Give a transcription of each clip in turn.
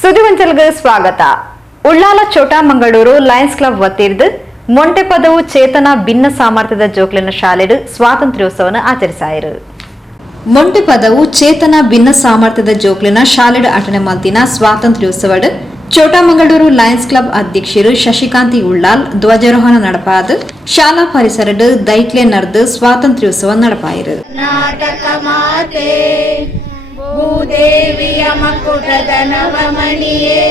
ಸುದ್ದಿವಂಚಲ್ಗೆ ಸ್ವಾಗತ. Ullal ಚೋಟಾಮಂಗಳೂರು Lions club ವತಿರ್ದು Montepadavu ಚೇತನ ಭಿನ್ನ ಸಾಮರ್ಥ್ಯದ ಜೋಕ್ಲಿನ ಶಾಲೆಡು ಸ್ವಾತಂತ್ರ್ಯೋತ್ಸವನ ಆಚರಿಸಾಯಿರು. ಮೊಂಟೆಪದವು ಚೇತನ ಭಿನ್ನ ಸಾಮರ್ಥ್ಯದ ಜೋಕ್ಲಿನ ಶಾಲೆಡು ಅಟನೆ ಮಲ್ತಿನ ಸ್ವಾತಂತ್ರ್ಯೋತ್ಸವಡು ಚೋಟಾಮಂಗಳೂರು ಲಯನ್ಸ್ ಕ್ಲಬ್ ಅಧ್ಯಕ್ಷರು ಶಶಿಕಾಂತಿ ಉಳ್ಳಾಲ್ ಧ್ವಜಾರೋಹಣ ನಡಪಾದು ಶಾಲಾ ಪರಿಸರಡು ದೈಟ್ಲೆ ನಡೆದು ಸ್ವಾತಂತ್ರ್ಯೋತ್ಸವ ನಡಪಾಯಿರು. ಭೂದೇವಿಯ ಮಕುಟದ ನವಮಣಿಯೇ,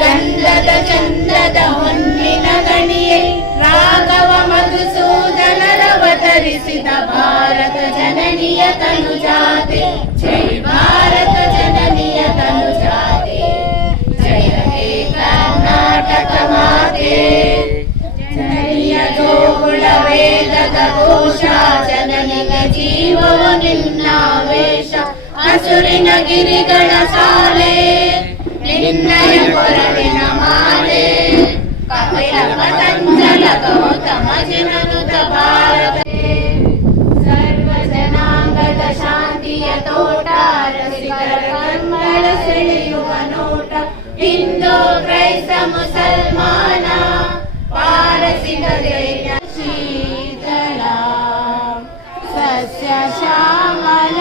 ಗಂಧದ ಚಂದದ ಹೊನ್ನಿನ ಗಣಿಯೇ, ರಾಘವ ಮಧುಸೂದನರವತರಿಸಿದ ಭಾರತ ಜನನಿಯ ತನುಜಾತೆ, ಜೈ ಭಾರತ ಜನನಿಯ ತನುಜಾತೆ, ಜಯ ಹೇ ಕರ್ನಾಟಕ ಮಾತೆ. ಜನನಿಯ ಜೋಗುಳ ವೇದದ ಘೋಷ, ಜನನಿಗೆ ಜೀವವ ನಿನ್ನಾವೇಶ, ಹಸುರಿನ ಗಿರಿಗಳ ಸಾಲೆ, ನಿನ್ನಯ ಕೊರಳಿನ ಮಾಲೆ, ಕಪಿಲ ಪತಂಜಲ ಗೌತಮ ಜನನುತ ಭಾರತ. ಸರ್ವ ಜನಾಂಗದ ಶಾಂತಿಯ ತೋಟ, ರಸಿಕರ ಕಣ್ಗಳ ಸೆಳೆಯುವ ನೋಟ, ಹಿಂದೂ ಕ್ರೈಸ್ತ ಮುಸಲ್ಮಾನ, ಪಾರಸಿಕ ಜೈನ, ಶೀತಳ ಸಸ್ಯ ಶ್ಯಾಮಲ,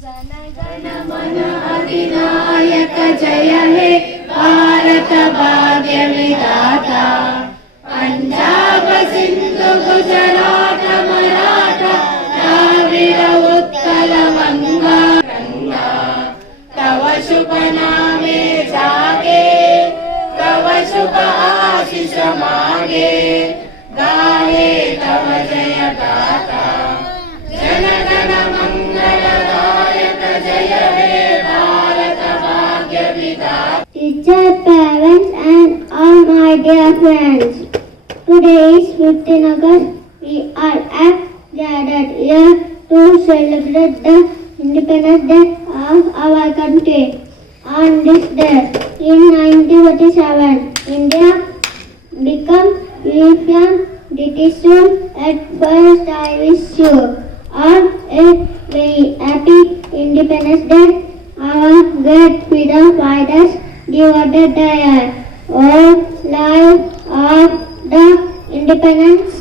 जनगणमन अधिनायक जय हे भारत भाग्य विधाता, पंजाब सिंधु गुजरात मराठा, द्राविड़ उत्कल गंगा, तव शुभ नामे जागे, तव शुभ आशीष मागे, गाहे तव जय गाथा, जनगण मंगलदायक जय हे भारत भाग्य विधाता. Teacher, parents and all my dear friends, today is 15 August. We are gathered here to celebrate the Independence Day of our country. On this day, in 1947, India became union. British rule. At first, I wish you all a very happy Independence Day. Our great freedom fighters devoted their whole life of the independence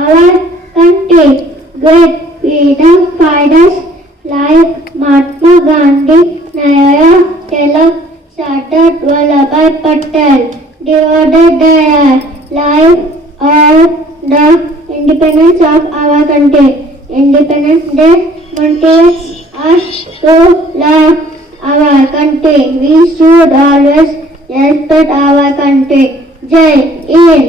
our country. Great freedom fighters like Mahatma Gandhi, Nehru, Tilak, Sardar Vallabhbhai Patel devoted their life of the independence of our country. Independence Day motivates us to love our country. We should always respect our country. Jai Hind.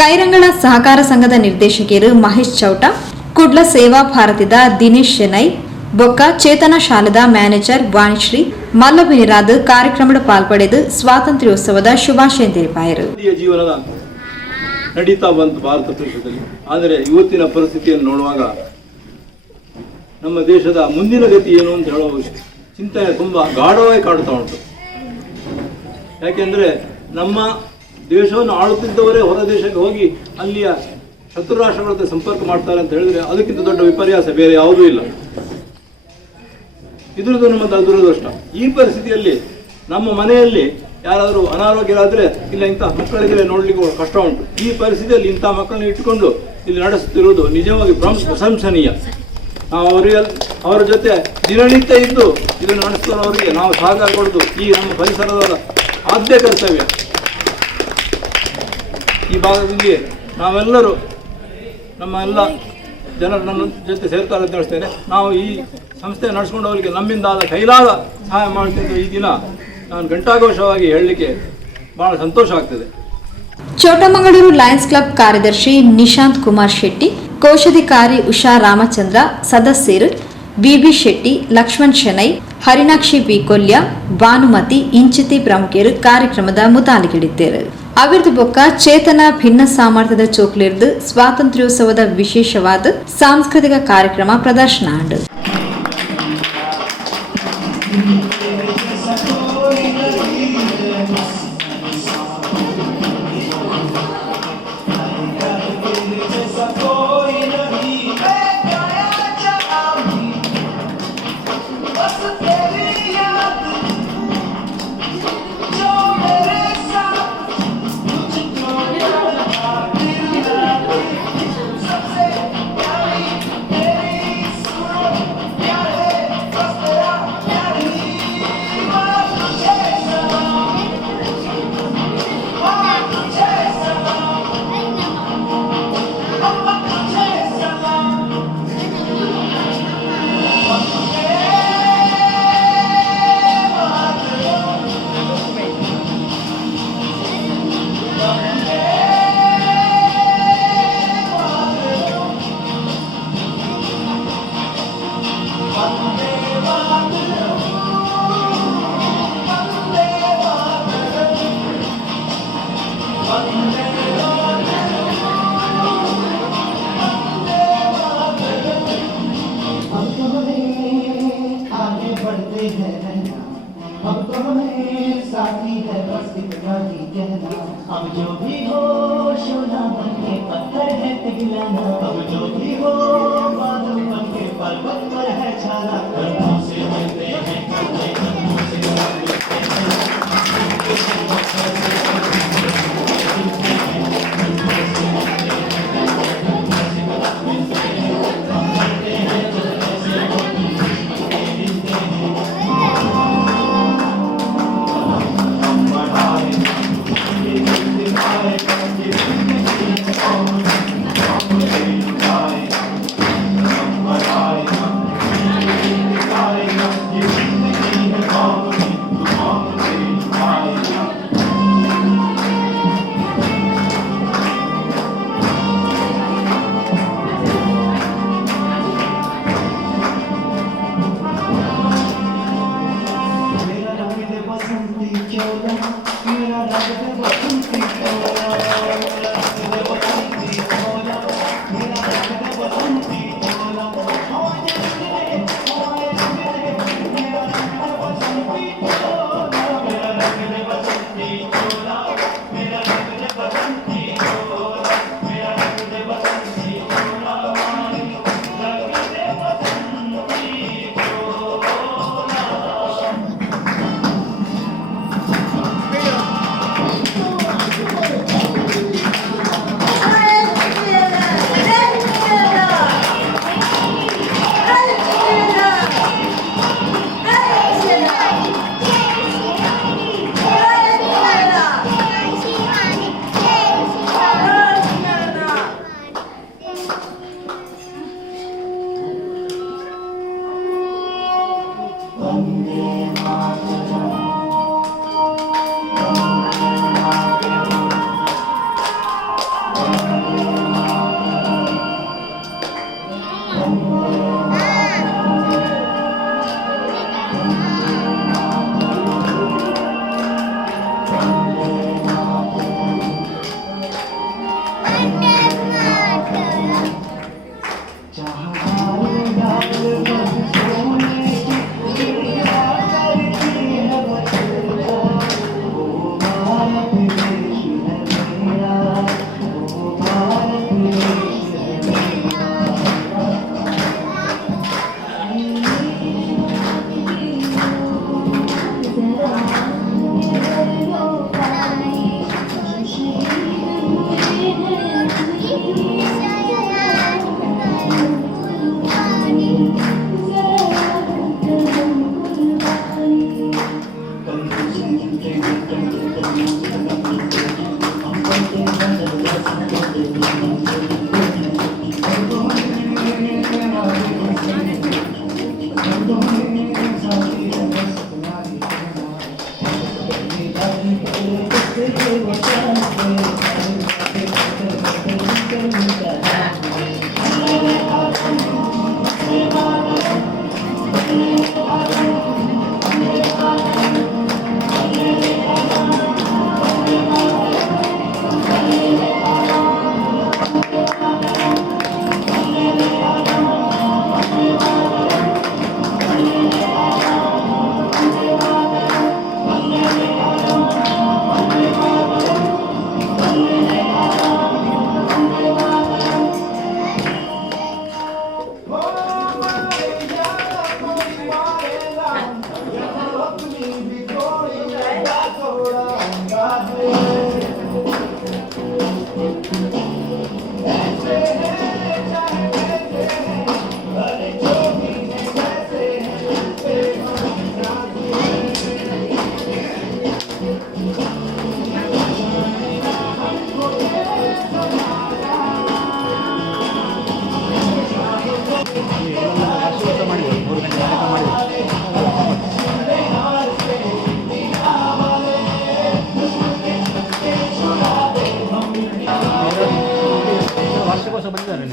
Kairangala ಸಹಕಾರ ಸಂಘದ ನಿರ್ದೇಶಕಿಯರು ಮಹೇಶ್ ಚೌಟ, ಕುಡ್ಲ ಸೇವಾ ಭಾರತದ ದಿನೇಶ್ ಶೆನೈ, ಬೊಕ್ಕ ಚೇತನ ಶಾಲೆದ manager Vanishree ಮಲ್ಲಬಿನಿರಾದ ಕಾರ್ಯಕ್ರಮದ ಪಾಲ್ಪಡೆದು ಸ್ವಾತಂತ್ರ್ಯೋತ್ಸವದ ಶುಭಾಶಯ ತಿಳಿಪಾಯಿರು. ಜೀವನದ ನಡೀತಾ ಬಂತು ಭಾರತ ದೇಶದಲ್ಲಿ. ಆದರೆ ಇವತ್ತಿನ ಪರಿಸ್ಥಿತಿಯನ್ನು ನೋಡುವಾಗ ನಮ್ಮ ದೇಶದ ಮುಂದಿನ ಗತಿ ಏನು ಅಂತ ಹೇಳುವ ಚಿಂತನೆ ತುಂಬಾ ಗಾಢವಾಗಿ ಕಾಡುತ್ತಾ ಉಂಟು. ಯಾಕೆಂದ್ರೆ ನಮ್ಮ ದೇಶವನ್ನು ಆಳುತ್ತಿದ್ದವರೇ ಹೊರ ದೇಶಕ್ಕೆ ಹೋಗಿ ಅಲ್ಲಿಯ ಶತ್ರು ರಾಷ್ಟ್ರಗಳ ಜೊತೆ ಸಂಪರ್ಕ ಮಾಡ್ತಾರೆ ಅಂತ ಹೇಳಿದ್ರೆ ಅದಕ್ಕಿಂತ ದೊಡ್ಡ ವಿಪರ್ಯಾಸ ಬೇರೆ ಯಾವುದೂ ಇಲ್ಲ. ಇದ್ರದ್ದು ನಮ್ಮ ದುರದೃಷ್ಟ. ಈ ಪರಿಸ್ಥಿತಿಯಲ್ಲಿ ನಮ್ಮ ಮನೆಯಲ್ಲಿ ಯಾರಾದರೂ ಅನಾರೋಗ್ಯರಾದರೆ ಇಲ್ಲ ಇಂತಹ ಮಕ್ಕಳಿಗೆ ನೋಡ್ಲಿಕ್ಕೆ ಕಷ್ಟ ಉಂಟು. ಈ ಪರಿಸ್ಥಿತಿಯಲ್ಲಿ ಇಂತಹ ಮಕ್ಕಳನ್ನ ಇಟ್ಟುಕೊಂಡು ಇಲ್ಲಿ ನಡೆಸುತ್ತಿರುವುದು ನಿಜವಾಗಿ ಪ್ರಶಂಸನೀಯ. ನಾವು ಅವರ ಜೊತೆ ದಿನನಿತ್ಯ ಇದ್ದು ಇದನ್ನು ನಡೆಸುವವರಿಗೆ ನಾವು ಸಹಕಾರ ಕೊಡುವುದು ಈ ನಮ್ಮ ಪರಿಸರದ ಆದ್ಯ ಕರ್ತವ್ಯ. ಈ ಭಾಗದಲ್ಲಿ ನಾವೆಲ್ಲರೂ ನಮ್ಮ ಎಲ್ಲ ಜನರು ನನ್ನ ಜೊತೆ ಸೇರ್ತಾರೆ ಅಂತ ಹೇಳ್ತೇನೆ. ನಾವು ಈ ಸಂಸ್ಥೆ ನಡೆಸ್ಕೊಂಡವರಿಗೆ ನಮ್ಮಿಂದಾದ ಕೈಲಾದ ಸಹಾಯ ಮಾಡ್ತಿದ್ದ ಈ ದಿನ ನಾನು ಘಂಟಾಘೋಷವಾಗಿ ಹೇಳಲಿಕ್ಕೆ ಬಹಳ ಸಂತೋಷ ಆಗ್ತದೆ. ಚೋಟಮಂಗಳೂರು ಲಯನ್ಸ್ ಕ್ಲಬ್ ಕಾರ್ಯದರ್ಶಿ ನಿಶಾಂತ್ ಕುಮಾರ್ ಶೆಟ್ಟಿ, ಕೋಶಾಧಿಕಾರಿ ಉಷಾ ರಾಮಚಂದ್ರ, ಸದಸ್ಯರು ವಿಬಿ ಶೆಟ್ಟಿ, ಲಕ್ಷ್ಮಣ್ ಶೆಣೈ, ಹರಿಣಾಕ್ಷಿ ಬಿ ಕೊಲ್ಯ, ಭಾನುಮತಿ ಇಂಚಿತಿ ಪ್ರಮುಖರು ಕಾರ್ಯಕ್ರಮದ ಮುತಾಲಿಗಿಡಿದ್ದೇರು. ಅವಿರ್ದು ಬೊಕ್ಕ ಚೇತನ ಭಿನ್ನ ಸಾಮರ್ಥ್ಯದ ಚೋಕ್ಲಿರ್ದು ಸ್ವಾತಂತ್ರ್ಯೋತ್ಸವದ ವಿಶೇಷವಾದ ಸಾಂಸ್ಕೃತಿಕ ಕಾರ್ಯಕ್ರಮ ಪ್ರದರ್ಶನ ಆಂಡು. अब जो भी हो सोना बन के पत्थर है पिघलाना, अब जो भी हो बादल बन के पर्वत पर है छाना, कंधों से मिलते हैं कंधे कंधों से मिलते हैं। ವಾರ್ಷಿಕೋತ್ಸವ ಬಂದಿದ್ದಾರೆ